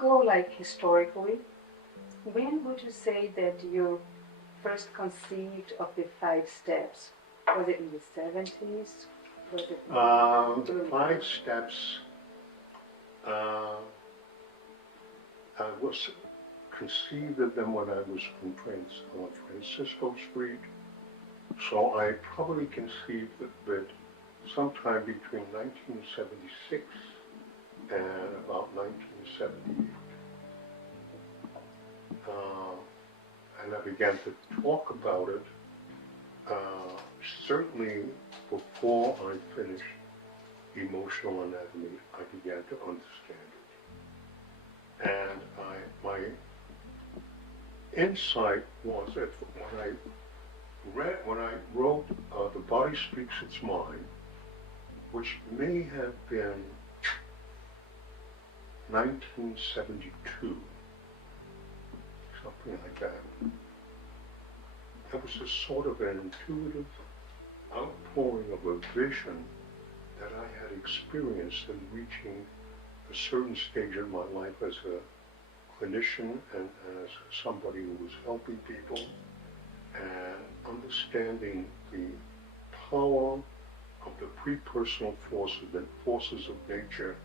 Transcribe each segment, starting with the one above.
go like historically, when would you say that you first conceived of the 5 steps? Was it in the 70s? Was it The 5 steps, I was conceived of them when I was on Francisco Street. So I probably conceived of it sometime between 1976 and about 1978. And I began to talk about it certainly before I finished emotional anatomy. I began to understand it. And my insight was that when I wrote The Body Speaks Its Mind, which may have been 1972, something like that. It was a sort of an intuitive outpouring of a vision that I had experienced in reaching a certain stage in my life as a clinician and as somebody who was helping people and understanding the power of the pre-personal forces of nature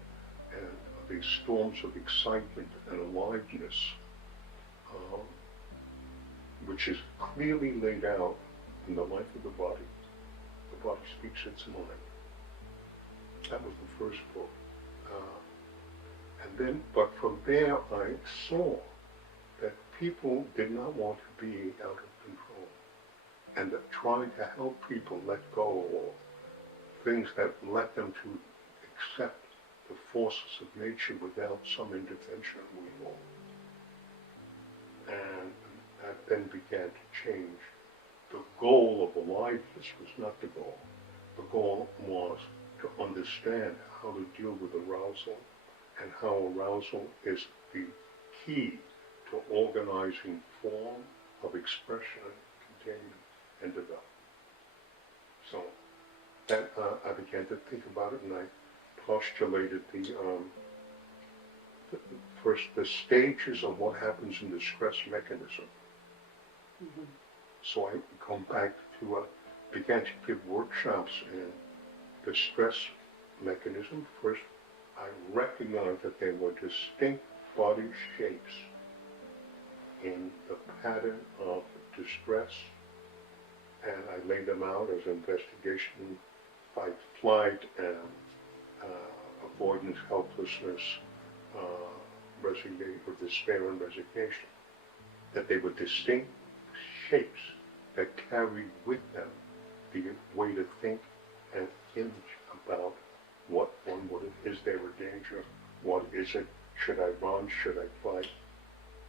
and the storms of excitement and aliveness, which is clearly laid out in the life of the body. The Body Speaks Its Mind. That was the first book. But from there I saw that people did not want to be out of control, and that trying to help people let go of things that led them to accept the forces of nature without some intervention of will. And that then began to change. The goal of aliveness was not the goal. The goal was to understand how to deal with arousal, and how arousal is the key to organizing form of expression, continue, and develop. So that I began to think about it, and I postulated the stages of what happens in the stress mechanism. Mm-hmm. So I come back to began to give workshops in the stress mechanism. First, I recognized that there were distinct body shapes in the pattern of distress, and I laid them out as investigation, fight, flight, and avoidance, helplessness, despair, and resignation. That they were distinct shapes that carried with them the way to think and image about what one would, is there a danger, what is it, should I run, should I fight?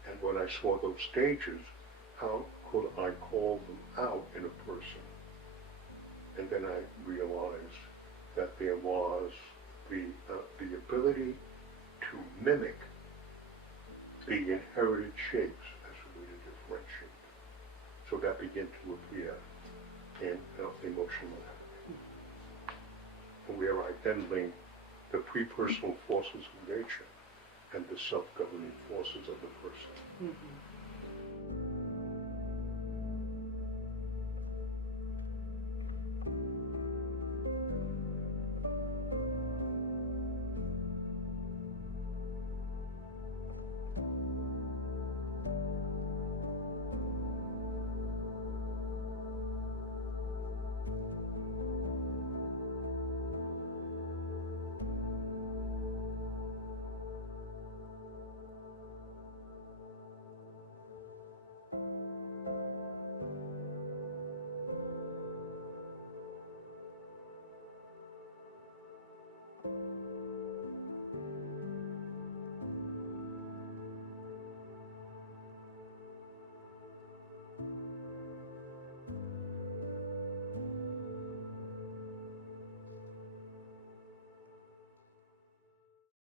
And when I saw those stages, how could I call them out in a person? And then I realized that there was the ability to mimic the inherited shapes as a way to differentiate. So that began to appear in emotional anatomy, where I then linked the pre-personal forces of nature and the self-governing forces of the person. Mm-hmm.